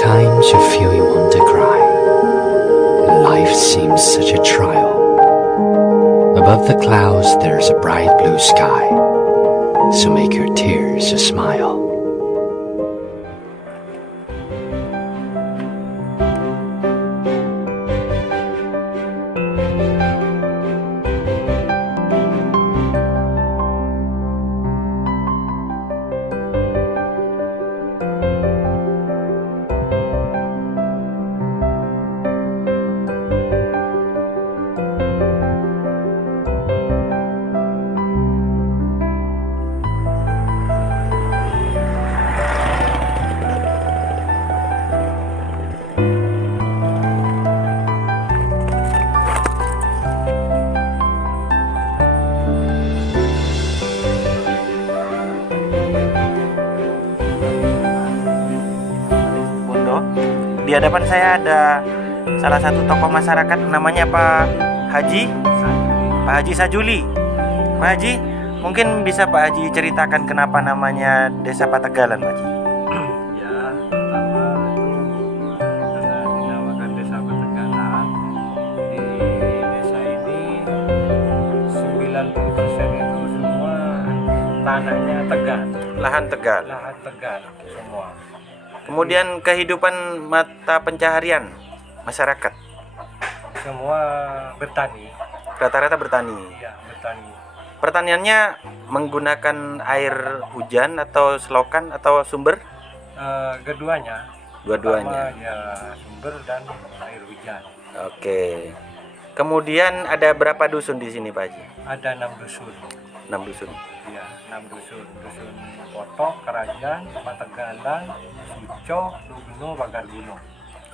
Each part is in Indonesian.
Times you feel you want to cry. Life seems such a trial. Above the clouds there's a bright blue sky. So make your tears a smile. Di hadapan saya ada salah satu tokoh masyarakat, namanya Pak Haji Sajuli. Pak Haji, mungkin bisa Pak Haji ceritakan kenapa namanya Desa Pategalan, Pak Haji? Ya, pertama itu karena dinamakan Desa Pategalan. Di desa ini 90% itu semua tanahnya tegal. Lahan tegal. Lahan tegal semua. Kemudian kehidupan mata pencaharian masyarakat Semua bertani. rata-rata bertani. Ya, bertani. Pertaniannya menggunakan air hujan atau selokan atau sumber? Keduanya. Dua-duanya. Pertama, ya sumber dan air hujan. Oke. Kemudian ada berapa dusun di sini, Pak Haji? Ada 6 dusun. 6 dusun. Ya, 6 dusun. Dusun Potok, Kerajaan, Pategalan, Suco, Lugno, Bagarguno.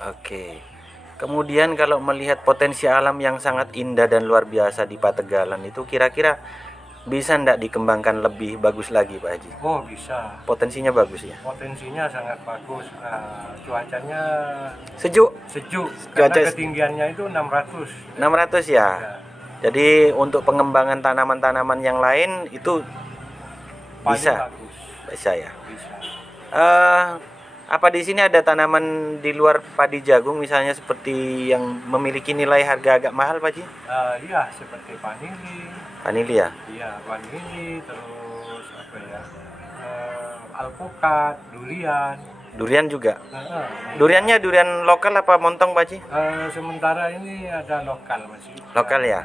Oke. Kemudian kalau melihat potensi alam yang sangat indah dan luar biasa di Pategalan itu, kira-kira bisa ndak dikembangkan lebih bagus lagi, Pak Haji? Oh, bisa. Potensinya bagus ya? Potensinya sangat bagus. Cuacanya Sejuk? sejuk. Cuaca Karena ketinggiannya itu 600. 600 ya? Ya. Jadi untuk pengembangan tanaman-tanaman yang lain itu Paling bisa? bagus. Bisa ya? Bisa. Apa di sini ada tanaman di luar padi jagung misalnya seperti yang memiliki nilai harga agak mahal, Pak Haji? Iya, seperti vanili. Vanili ya? Iya, vanili, terus apa ya? Alpukat, durian. Durian juga? Nah, Duriannya durian lokal apa montong, Pak Haji? sementara ini ada lokal masih. Lokal ya?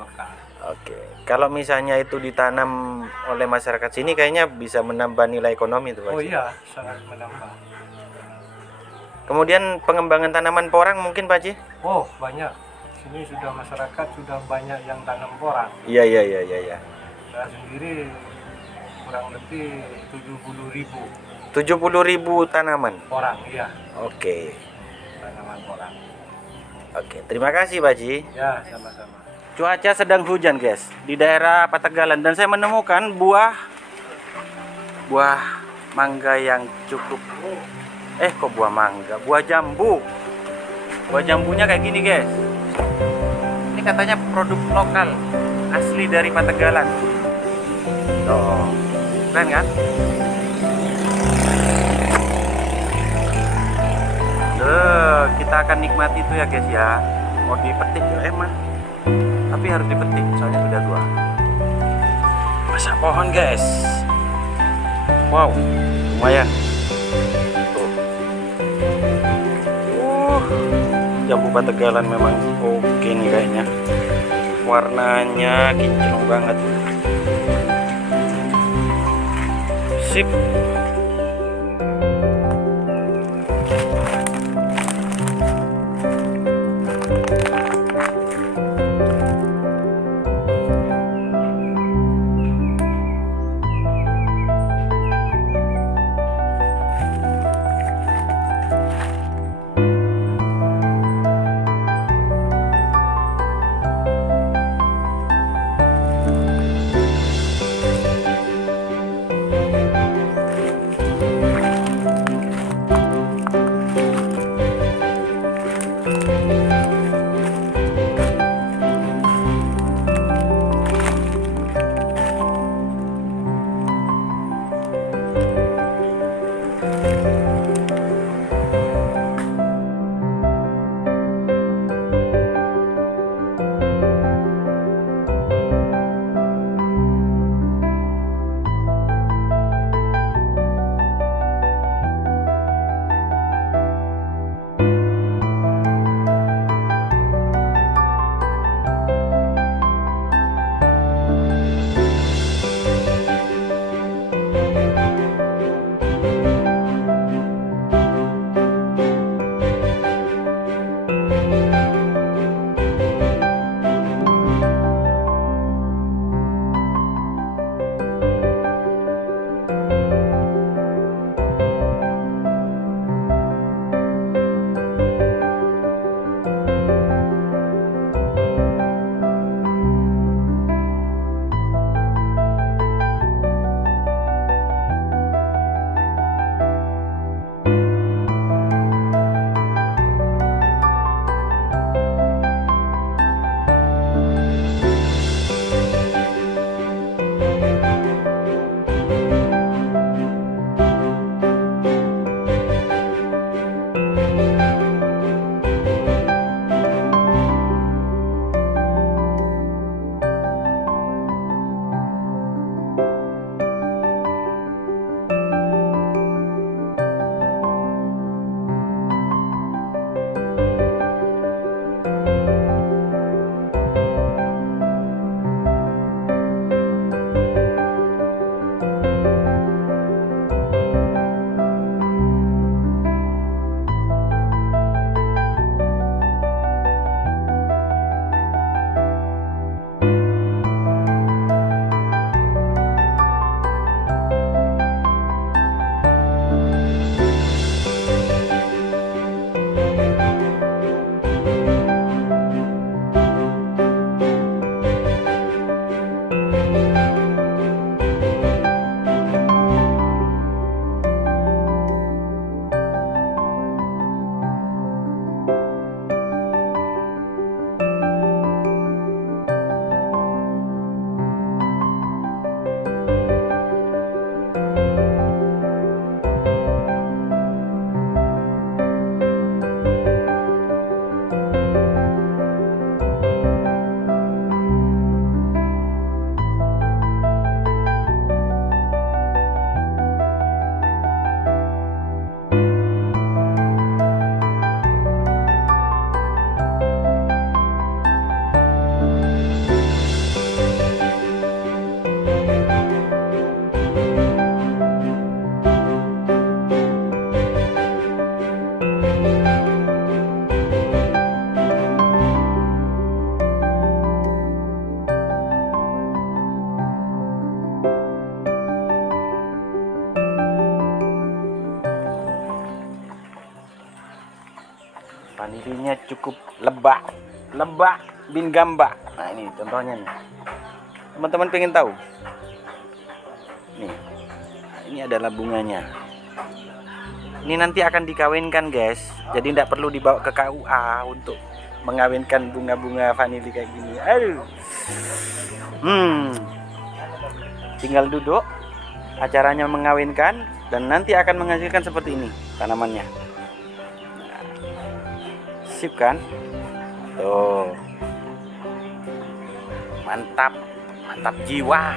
Lokal. Oke. Kalau misalnya itu ditanam oleh masyarakat sini kayaknya bisa menambah nilai ekonomi tuh, Pak Oh Haji. iya, sangat menambah. Kemudian pengembangan tanaman porang mungkin, Pak Haji? Oh, banyak. Sini sudah masyarakat sudah banyak yang tanam porang. Iya. Saya sendiri kurang lebih 70.000 70.000 tanaman. orang, iya, Oke. tanaman porang. Oke, terima kasih, Pak Haji. Ya, sama-sama. Cuaca sedang hujan, guys, di daerah Pategalan, dan saya menemukan buah mangga yang cukup. Kok buah mangga? Buah jambu. Buah jambunya kayak gini, guys. Ini katanya produk lokal, asli dari Pategalan. Tuh, keren kan? Kita akan nikmati itu ya, guys ya. Mau dipetik ya emang, tapi harus dipetik soalnya sudah tua. Masa pohon, guys. Wow, lumayan. jambu Pategalan memang oke nih kayaknya. Warnanya kinclong banget. Sip. Vanilinya cukup lebak bin gamba. Nah ini contohnya nih, teman-teman pengen tahu nih, ini adalah bunganya. Ini nanti akan dikawinkan guys, jadi tidak perlu dibawa ke KUA untuk mengawinkan bunga-bunga vanili kayak gini. Aduh, tinggal duduk, acaranya mengawinkan, dan nanti akan menghasilkan seperti ini tanamannya. Sip kan? Tuh, mantap jiwa.